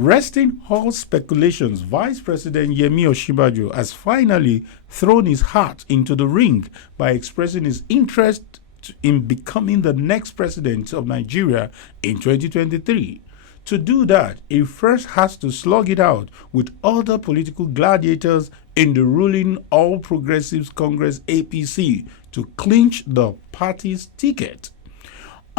Resting all speculations, Vice President Yemi Osinbajo has finally thrown his hat into the ring by expressing his interest in becoming the next president of Nigeria in 2023. To do that, he first has to slug it out with other political gladiators in the ruling All Progressives Congress APC to clinch the party's ticket.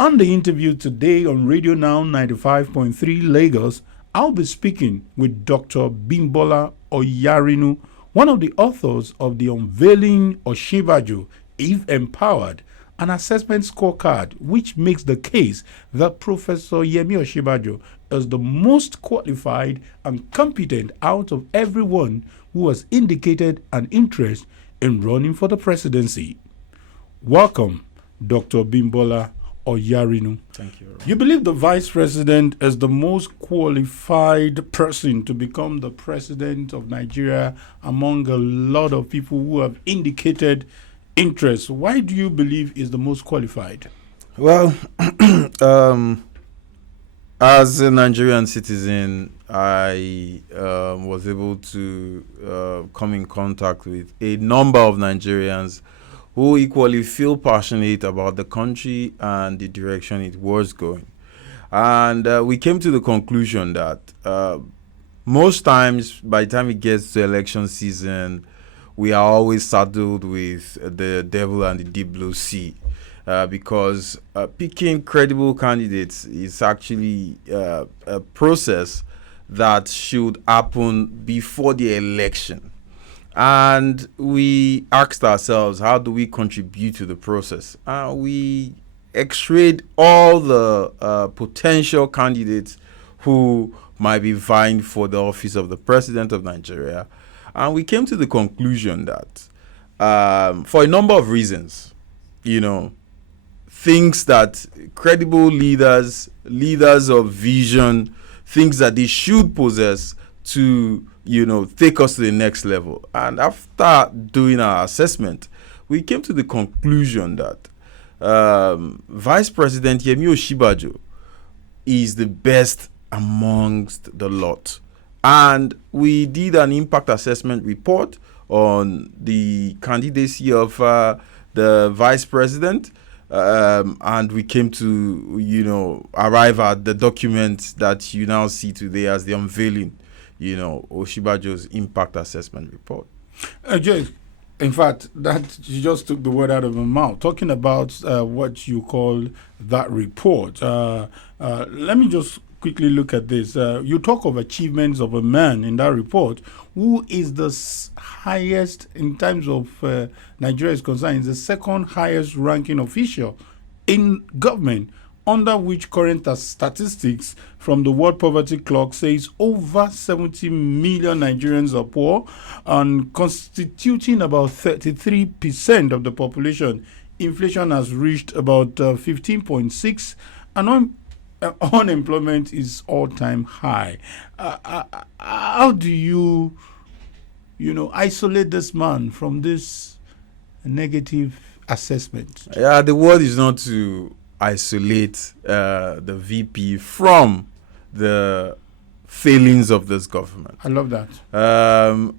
On the interview today on Radio Now 95.3 Lagos, I'll be speaking with Dr. Bimbola Oyarinu, one of the authors of the unveiling Osinbajo, If Empowered, an assessment scorecard which makes the case that Professor Yemi Osinbajo is the most qualified and competent out of everyone who has indicated an interest in running for the presidency. Welcome, Dr. Bimbola Oyarinu. Thank you. You believe the vice president is the most qualified person to become the president of Nigeria among a lot of people who have indicated interest. Why do you believe is the most qualified? Well, as a Nigerian citizen, I was able to come in contact with a number of Nigerians who equally feel passionate about the country and the direction it was going. And we came to the conclusion that most times, by the time it gets to election season, we are always saddled with the devil and the deep blue sea, because picking credible candidates is actually a process that should happen before the election. And we asked ourselves, how do we contribute to the process? We x-rayed all the potential candidates who might be vying for the office of the president of Nigeria. And we came to the conclusion that for a number of reasons, things that credible leaders of vision, things that they should possess to, take us to the next level. And after doing our assessment, we came to the conclusion that Vice President Yemi Osinbajo is the best amongst the lot. And we did an impact assessment report on the candidacy of the vice president, and we came to, arrive at the document that you now see today as the unveiling, Osinbajo's impact assessment report. In fact, that you just took the word out of my mouth. Talking about what you call that report, let me just quickly look at this. You talk of achievements of a man in that report who is the highest in terms of Nigeria is concerned, is the second highest ranking official in government, under which current statistics from the World Poverty Clock says over 70 million Nigerians are poor and constituting about 33% of the population. Inflation has reached about 15.6 and unemployment is all-time high. How do you, isolate this man from this negative assessment? Yeah, the word is not to isolate the VP from the failings of this government. I love that.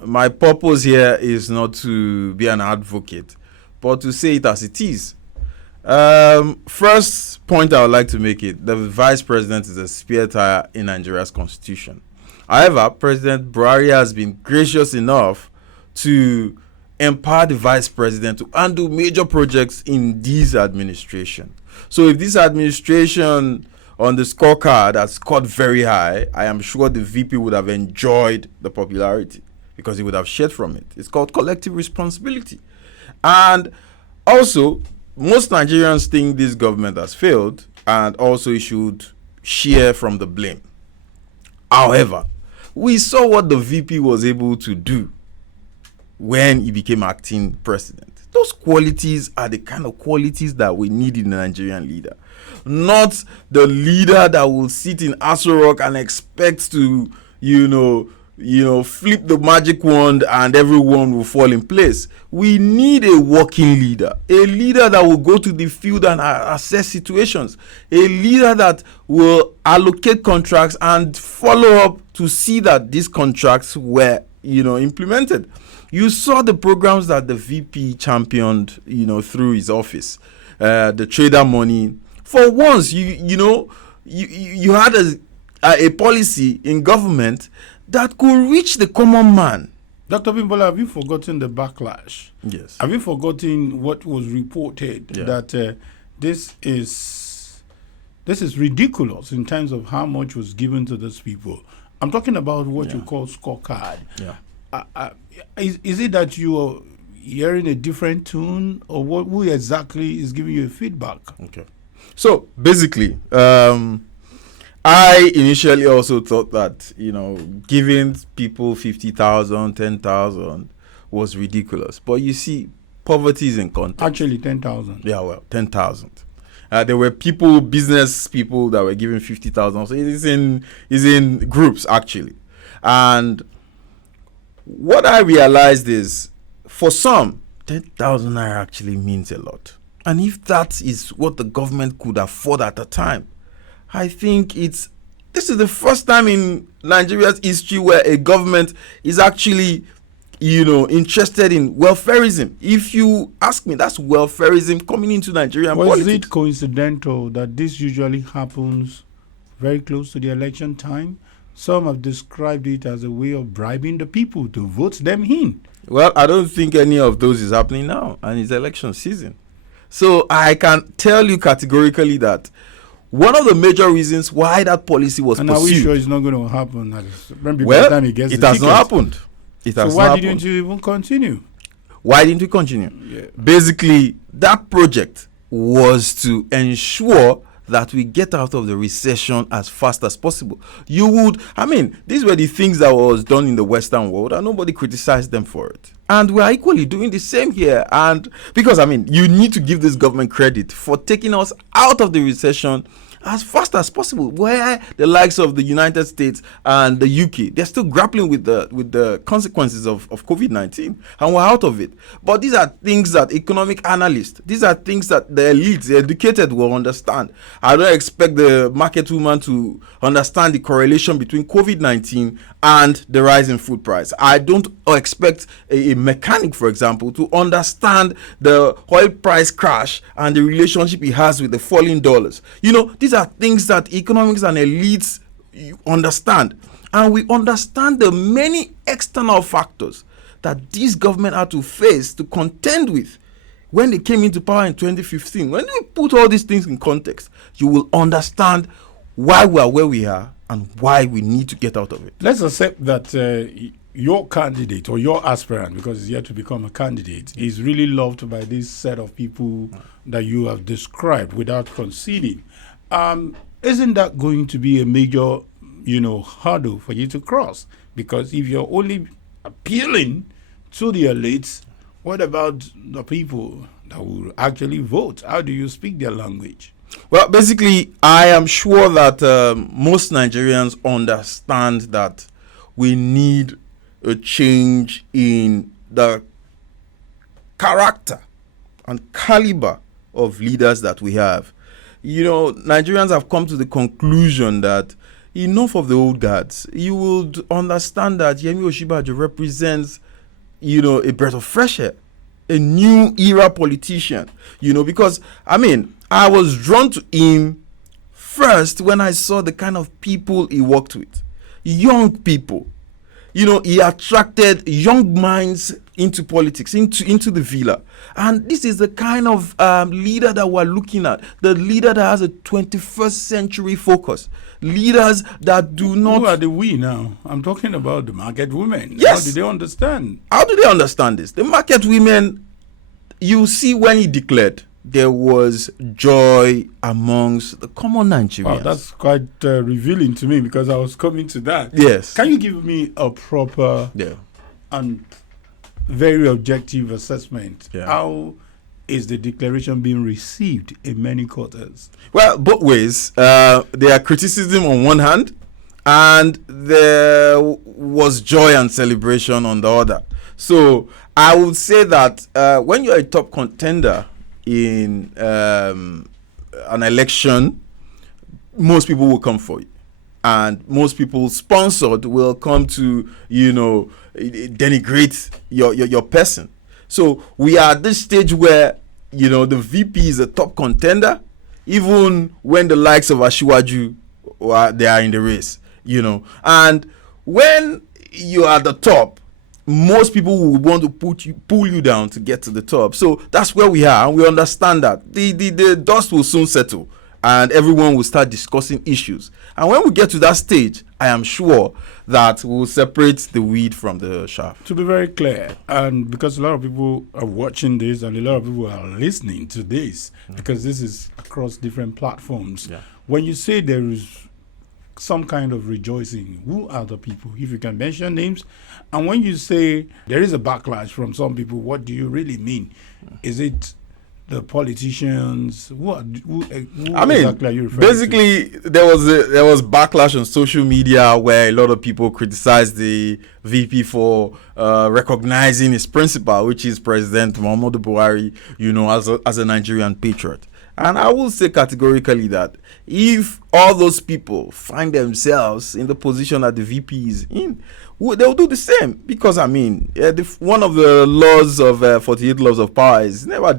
My purpose here is not to be an advocate, but to say it as it is. First point I would like to make it, the vice president is a spare tire in Nigeria's constitution. However, President Buhari has been gracious enough to empower the vice president to handle major projects in this administration. So if this administration on the scorecard has scored very high, I am sure the VP would have enjoyed the popularity because he would have shared from it. It's called collective responsibility. And also, most Nigerians think this government has failed and also it should share from the blame. However, we saw what the VP was able to do when he became acting president. Those qualities are the kind of qualities that we need in a Nigerian leader. Not the leader that will sit in Aso Rock and expect to, flip the magic wand and everyone will fall in place. We need a working leader, a leader that will go to the field and assess situations, a leader that will allocate contracts and follow up to see that these contracts were, implemented. You saw the programs that the VP championed, through his office, the trader money. For once, you had a policy in government that could reach the common man. Dr. Bimbola, have you forgotten the backlash? Yes. Have you forgotten what was reported, that this is ridiculous in terms of how much was given to those people? I'm talking about what you call scorecard. Yeah. Is it that you are hearing a different tune, or who exactly is giving you a feedback? Okay. So basically, I initially also thought that, giving people 50,000, 10,000 was ridiculous. But you see, poverty is in context. Actually, 10,000. Yeah, well, 10,000. There were business people that were giving 50,000. So it's in groups, actually. And what I realized is, for some, 10,000 naira actually means a lot. And if that is what the government could afford at the time, I think this is the first time in Nigeria's history where a government is actually, interested in welfareism. If you ask me, that's welfareism coming into Nigerian politics. Is it coincidental that this usually happens very close to the election time? Some have described it as a way of bribing the people to vote them in. Well, I don't think any of those is happening now, and it's election season. So I can tell you categorically that one of the major reasons why that policy was pursued. And are we sure it's not going to happen? Well, it has not happened. So why didn't you even continue? Why didn't we continue? Yeah. Basically, that project was to ensure that we get out of the recession as fast as possible. These were the things that was done in the Western world, and nobody criticized them for it. And we are equally doing the same here. And because, you need to give this government credit for taking us out of the recession as fast as possible, where the likes of the United States and the UK, they're still grappling with the consequences of COVID-19, and we're out of it. But these are things that economic analysts, these are things that the elites, the educated will understand. I don't expect the market woman to understand the correlation between COVID-19 and the rise in food price. I don't expect a mechanic, for example, to understand the oil price crash and the relationship it has with the falling dollars. These are things that economics and elites understand. And we understand the many external factors that this government had to face to contend with when they came into power in 2015. When we put all these things in context, you will understand why we are where we are and why we need to get out of it. Let's accept that your candidate or your aspirant, because he's yet to become a candidate, is really loved by this set of people that you have described without conceding. Isn't that going to be a major, hurdle for you to cross? Because if you're only appealing to the elites, what about the people that will actually vote? How do you speak their language? Well, basically, I am sure that most Nigerians understand that we need a change in the character and caliber of leaders that we have. Nigerians have come to the conclusion that enough of the old guards. You would understand that Yemi Osinbajo represents, a breath of fresh air, a new era politician, because, I was drawn to him first when I saw the kind of people he worked with. Young people. He attracted young minds into politics, into the villa. And this is the kind of leader that we're looking at. The leader that has a 21st century focus. Leaders that do not... Who are the we now? I'm talking about the market women. Yes. How do they understand? How do they understand this? The market women, you see when he declared, there was joy amongst the common Nigerians. Wow, that's quite revealing to me, because I was coming to that. Yes. Can you give me a proper and very objective assessment? Yeah. How is the declaration being received in many quarters? Well, both ways. There are criticism on one hand, and there was joy and celebration on the other. So I would say that when you're a top contender in an election, most people will come for you, and most people sponsored will come to denigrate your person. So we are at this stage where the VP is a top contender, even when the likes of Asiwaju they are in the race. And when you are at the top, most people will want to pull you down to get to the top. So that's where we are, and we understand that the dust will soon settle, and everyone will start discussing issues. And when we get to that stage, I am sure that we'll separate the weed from the chaff. To be very clear, and because a lot of people are watching this and a lot of people are listening to this, because this is across different platforms. Yeah. When you say there is some kind of rejoicing, who are the people? If you can mention names. And when you say there is a backlash from some people, what do you really mean? Is it the politicians? Who exactly are you referring basically, to? there was backlash on social media where a lot of people criticized the VP for recognizing his principal, which is President Muhammadu Buhari, as a Nigerian patriot. And I will say categorically that if all those people find themselves in the position that the VP is in, they'll do the same. Because, one of the laws of 48 laws of power is never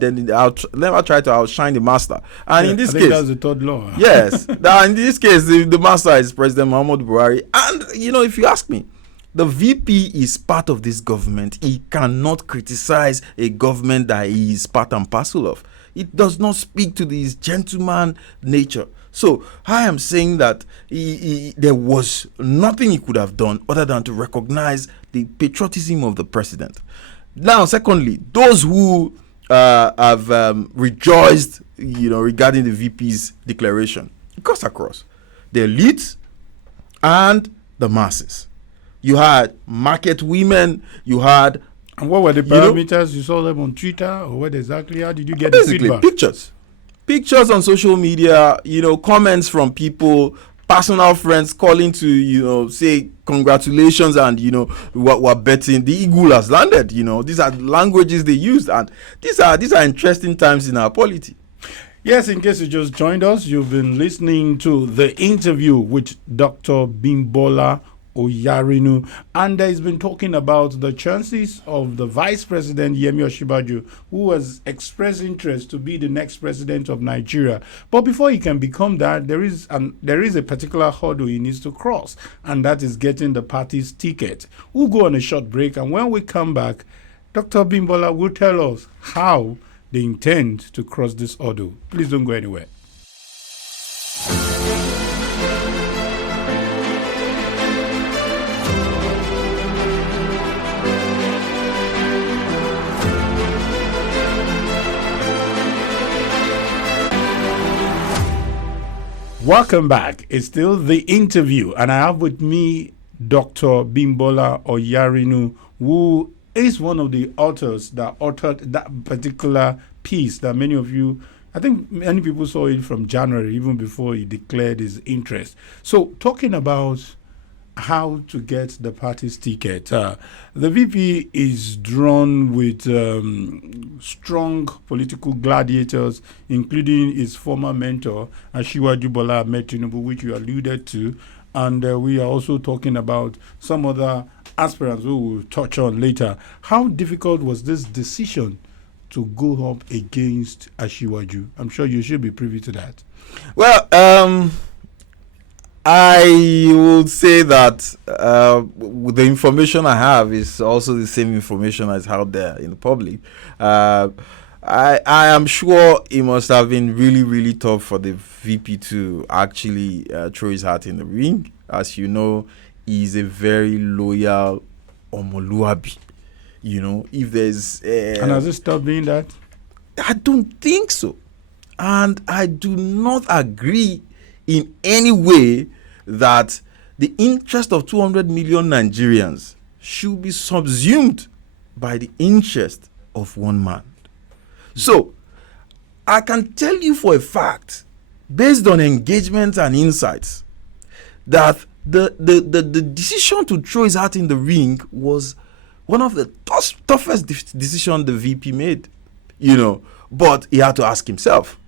try to outshine the master. And in this case, that's the third law. Yes. In this case, the master is President Muhammadu Buhari. And, if you ask me, the VP is part of this government. He cannot criticize a government that he is part and parcel of. It does not speak to his gentleman nature. So I am saying that there was nothing he could have done other than to recognize the patriotism of the president. Now, secondly, those who have rejoiced, regarding the VP's declaration, it goes across the elites and the masses. You had market women, you had. And what were the parameters? You saw them on Twitter, or what exactly? How did you get the feedback? Pictures on social media, comments from people, personal friends calling to, say congratulations, and, we're betting the eagle has landed. These are languages they used, and these are interesting times in our polity. Yes, in case you just joined us, you've been listening to the interview with Dr. Bimbola Oyarinu, and he's been talking about the chances of the Vice President Yemi Osinbajo, who has expressed interest to be the next president of Nigeria. But before he can become that, there is a particular hurdle he needs to cross, and that is getting the party's ticket. We'll go on a short break, and when we come back, Dr. Bimbola will tell us how they intend to cross this hurdle. Please don't go anywhere. Welcome back. It's still the interview, and I have with me Dr. Bimbola Oyarinu, who is one of the authors that authored that particular piece that many of you, I think many people saw it from January, even before he declared his interest. So talking about how to get the party's ticket, the VP is drawn with strong political gladiators, including his former mentor, Asiwaju Bola Ahmed Tinubu, which you alluded to. And we are also talking about some other aspirants who we'll touch on later. How difficult was this decision to go up against Asiwaju? I'm sure you should be privy to that. Well, I would say that the information I have is also the same information as out there in the public. I am sure it must have been really, really tough for the VP to actually throw his hat in the ring. As you know, he's a very loyal Omoluabi. If there's... and has it stopped being that? I don't think so. And I do not agree in any way that the interest of 200 million Nigerians should be subsumed by the interest of one man. So, I can tell you for a fact, based on engagement and insights, that the decision to throw his hat in the ring was one of the toughest decisions the VP made, but he had to ask himself,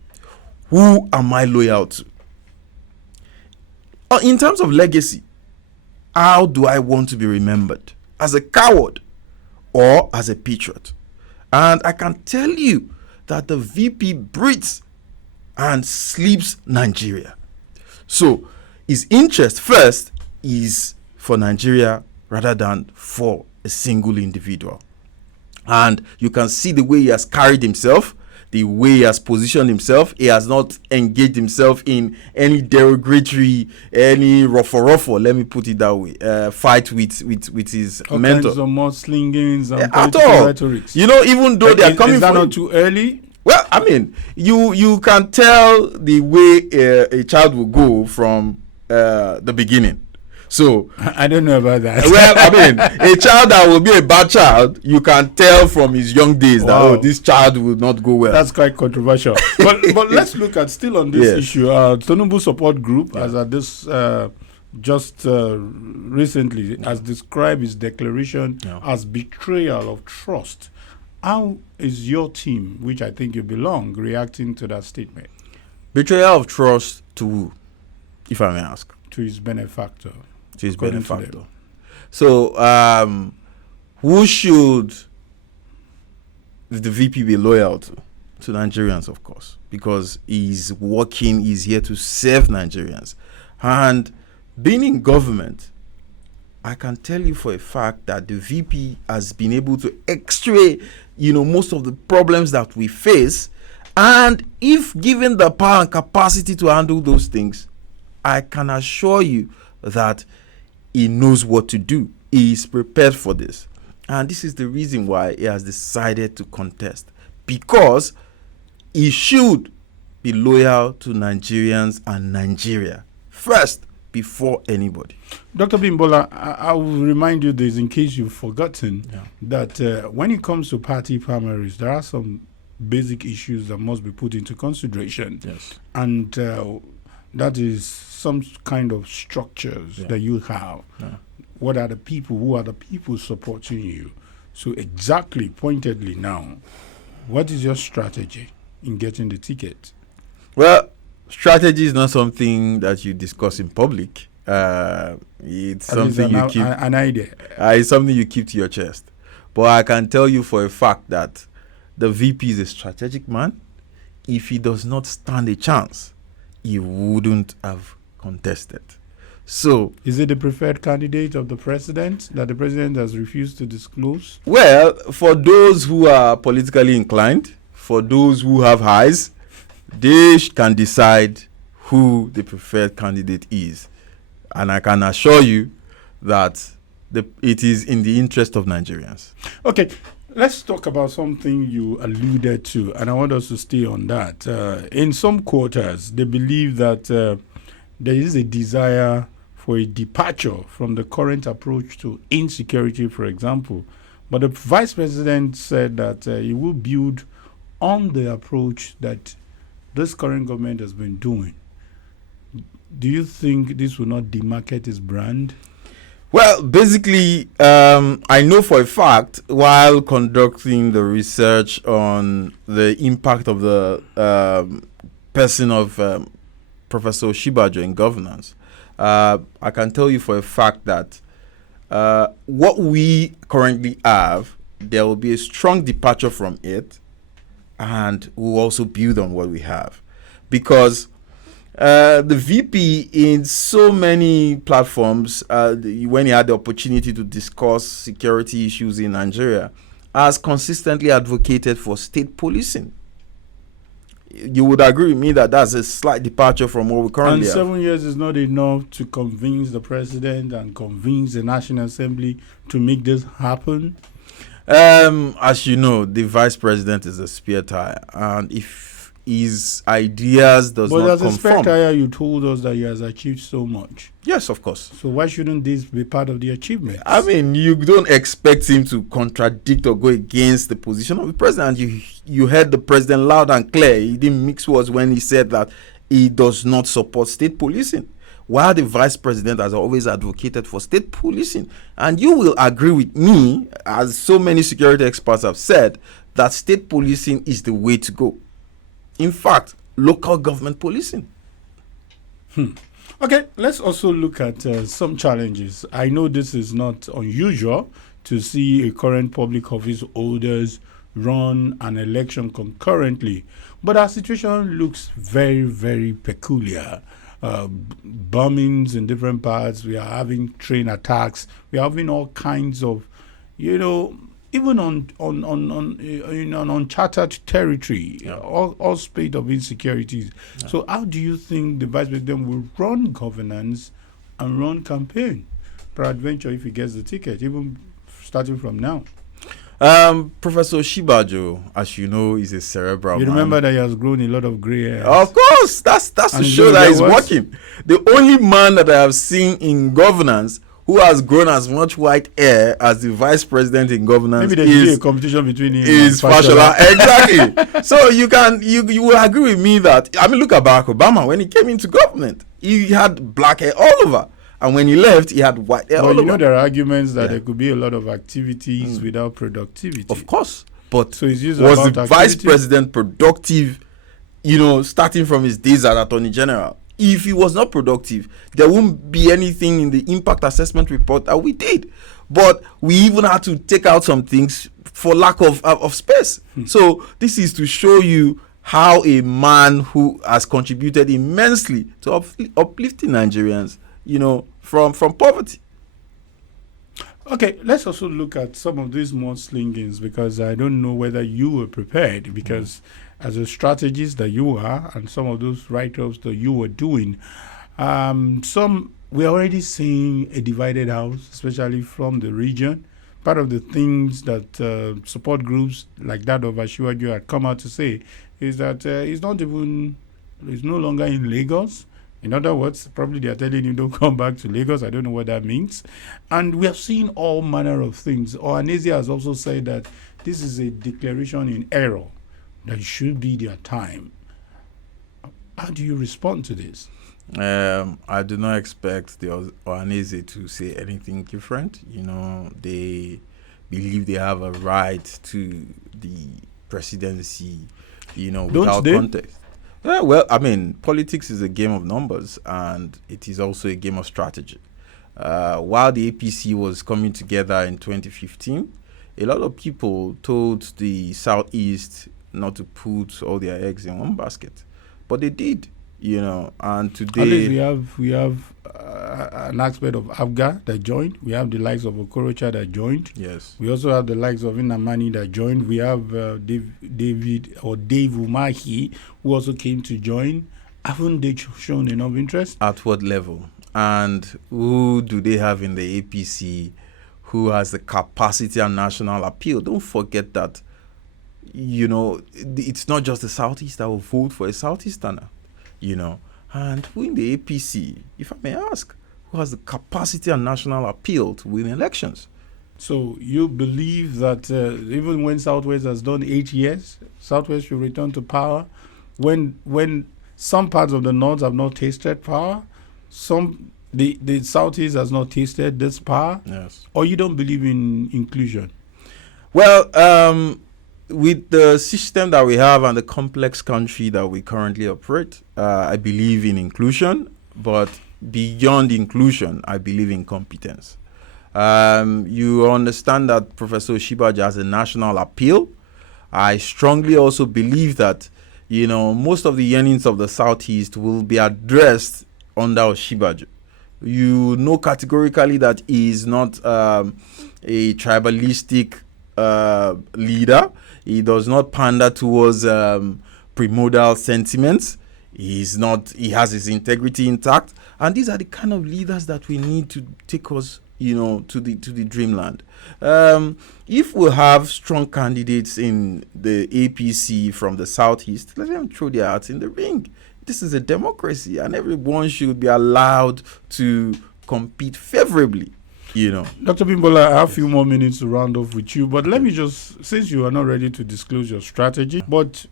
who am I loyal to? In terms of legacy, how do I want to be remembered? As a coward or as a patriot? And I can tell you that the VP breathes and sleeps Nigeria. So his interest first is for Nigeria rather than for a single individual. And you can see the way he has carried himself, the way he has positioned himself. He has not engaged himself in any derogatory, any ruffle, let me put it that way, fight with his all mentor. Kinds of mudslingings and At all. rhetorics. Even though they are coming is that from, not too early? well, I mean, you can tell the way a child will go from the beginning. So I don't know about that. well, I mean, a child that will be a bad child, you can tell from his young days that this child will not go well. That's quite controversial. but let's look at still on this issue. Tinubu Support Group, as at this just recently, has described his declaration as betrayal of trust. How is your team, which I think you belong, reacting to that statement? Betrayal of trust to who, if I may ask? To his benefactor. To his benefactor. So, who should the VP be loyal to? To Nigerians, of course, because he's here to serve Nigerians. And being in government, I can tell you for a fact that the VP has been able to x-ray, most of the problems that we face. And if given the power and capacity to handle those things, I can assure you that he knows what to do. He is prepared for this. And this is the reason why he has decided to contest. Because he should be loyal to Nigerians and Nigeria first before anybody. Dr. Bimbola, I will remind you this in case you've forgotten that when it comes to party primaries, there are some basic issues that must be put into consideration. Yes. And that is some kind of structures that you have. What are the people? Who are the people supporting you? So exactly, pointedly now, what is your strategy in getting the ticket? Well, strategy is not something that you discuss in public. It's something you keep an idea. It's something you keep to your chest. But I can tell you for a fact that the VP is a strategic man. If he does not stand a chance, he wouldn't have contested. So, is it the preferred candidate of the president that the president has refused to disclose? Well, for those who are politically inclined, for those who have eyes, they can decide who the preferred candidate is. And I can assure you that it is in the interest of Nigerians. Okay, let's talk about something you alluded to, and I want us to stay on that. In some quarters, they believe that there is a desire for a departure from the current approach to insecurity, for example. But the vice president said that he will build on the approach that this current government has been doing. Do you think this will not demarcate his brand? Well, basically, I know for a fact, while conducting the research on the impact of the person of Professor Oyarinu in governance, I can tell you for a fact that what we currently have, there will be a strong departure from it, and we'll also build on what we have. Because the VP in so many platforms, when he had the opportunity to discuss security issues in Nigeria, has consistently advocated for state policing. You would agree with me that that's a slight departure from what we currently have. And 7 years is not enough to convince the president and convince the National Assembly to make this happen? As you know, the vice president is a spare tire, and if his ideas does not conform. But as a spare tire, you told us that he has achieved so much. Yes, of course. So why shouldn't this be part of the achievement? I mean, you don't expect him to contradict or go against the position of the president. You heard the president loud and clear. He didn't mix words when he said that he does not support state policing, while the vice president has always advocated for state policing. And you will agree with me, as so many security experts have said, that state policing is the way to go. In fact, local government policing. Okay, let's also look at some challenges. I know this is not unusual to see a current public office holders run an election concurrently, but our situation looks very, very peculiar. Bombings in different parts, we are having train attacks, we are having all kinds of, even on uncharted territory, all spate of insecurities. Yeah. So how do you think the vice president will run governance and run campaign, peradventure, if he gets the ticket, even starting from now? Professor Oyarinu, as you know, is a cerebral man. You remember that he has grown a lot of gray hair. Of course, that's to show that he's working. The only man that I have seen in governance who has grown as much white hair as the vice president in governance. Maybe there is a competition between him and Fashola. Exactly. So you will agree with me that, look at Barack Obama. When he came into government, he had black hair all over. And when he left, he had white hair all over. There are arguments that there could be a lot of activities without productivity. Of course. But so was the vice president productive, starting from his days as Attorney General? If he was not productive, there won't be anything in the impact assessment report that we did. But we even had to take out some things for lack of space. So this is to show you how a man who has contributed immensely to uplifting Nigerians, from poverty. Okay, let's also look at some of these mudslingings, because I don't know whether you were prepared, because as a strategist that you are, and some of those write-ups that you were doing, we're already seeing a divided house, especially from the region. Part of the things that support groups like that of Asiwaju had come out to say is that he's no longer in Lagos. In other words, probably they are telling you don't come back to Lagos. I don't know what that means. And we have seen all manner of things. Ohanaeze has also said that this is a declaration in error, that it should be their time. How do you respond to this? I do not expect the Ohanaeze to say anything different. They believe they have a right to the presidency, without context. Well, politics is a game of numbers, and it is also a game of strategy. While the APC was coming together in 2015, a lot of people told the Southeast not to put all their eggs in one basket, but they did. And today at least we have an aspect of Afga that joined. We have the likes of Okorocha that joined. Yes. We also have the likes of Inamani that joined. We have Dave Umahi, who also came to join. Haven't they shown enough interest? At what level? And who do they have in the APC who has the capacity and national appeal? Don't forget that, it's not just the Southeast that will vote for a Southeasterner. And who in the APC, if I may ask, who has the capacity and national appeal to win elections? So you believe that even when Southwest has done 8 years, Southwest should return to power? When some parts of the North have not tasted power, the Southeast has not tasted this power? Yes. Or you don't believe in inclusion? Well, with the system that we have and the complex country that we currently operate, I believe in inclusion, but beyond inclusion, I believe in competence. You understand that Professor Oyarinu has a national appeal. I strongly also believe that, most of the yearnings of the Southeast will be addressed under Oyarinu. You know categorically that he is not a tribalistic leader. He does not pander towards primordial sentiments. He has his integrity intact. And these are the kind of leaders that we need to take us, to the dreamland. If we have strong candidates in the APC from the Southeast, let them throw their hats in the ring. This is a democracy, and everyone should be allowed to compete favorably. Dr. Bimbola, I have a few more minutes to round off with you, but let me just, since you are not ready to disclose your strategy, but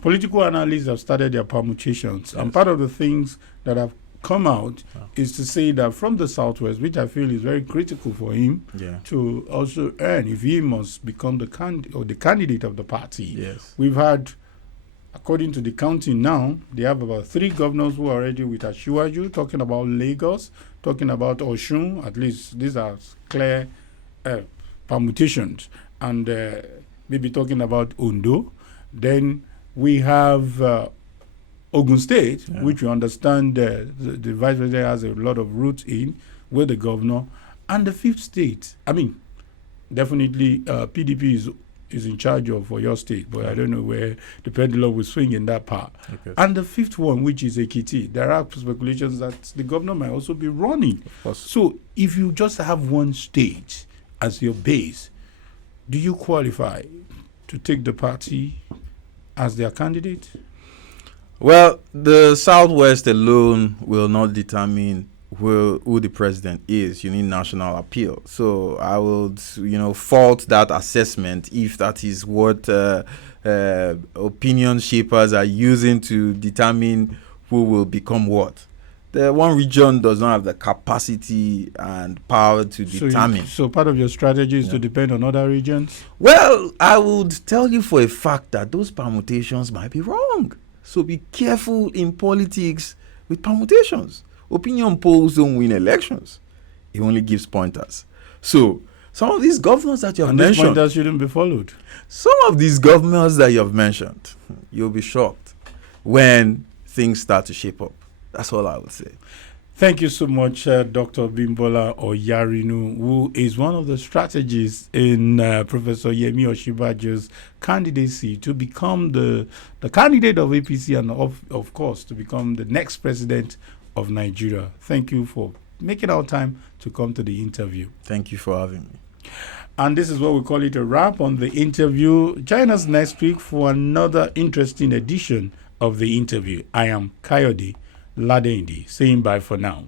Political analysts have started their permutations, and part of the things that have come out is to say that from the Southwest, which I feel is very critical for him to also earn if he must become the candidate of the party. Yes. We've had, according to the counting now, they have about 3 governors who are already with Asiwaju, talking about Lagos, talking about Osun. At least these are clear permutations, and maybe talking about Ondo. Then we have Ogun State, which we understand the vice president has a lot of roots in, with the governor. And the 5th state, I mean, definitely PDP is in charge of your state, but I don't know where the pendulum will swing in that part. Okay. And the 5th one, which is Ekiti, there are speculations that the governor might also be running. So if you just have one state as your base, do you qualify to take the party as their candidate? Well, the Southwest alone will not determine who the president is. You need national appeal. So I would, fault that assessment if that is what opinion shapers are using to determine who will become what. The one region does not have the capacity and power to determine. So part of your strategy is to depend on other regions? Well, I would tell you for a fact that those permutations might be wrong. So be careful in politics with permutations. Opinion polls don't win elections. It only gives pointers. So some of these governors that you have mentioned, these pointers shouldn't be followed. Some of these governors that you have mentioned, you'll be shocked when things start to shape up. That's all I would say. Thank you so much, Dr. Bimbola Oyarinu, who is one of the strategists in Professor Yemi Osinbajo's candidacy to become the candidate of APC and, of course, to become the next president of Nigeria. Thank you for making our time to come to the interview. Thank you for having me. And this is what we call it a wrap on the interview. Join us next week for another interesting edition of the interview. I am Kayode Ladendi, saying bye for now.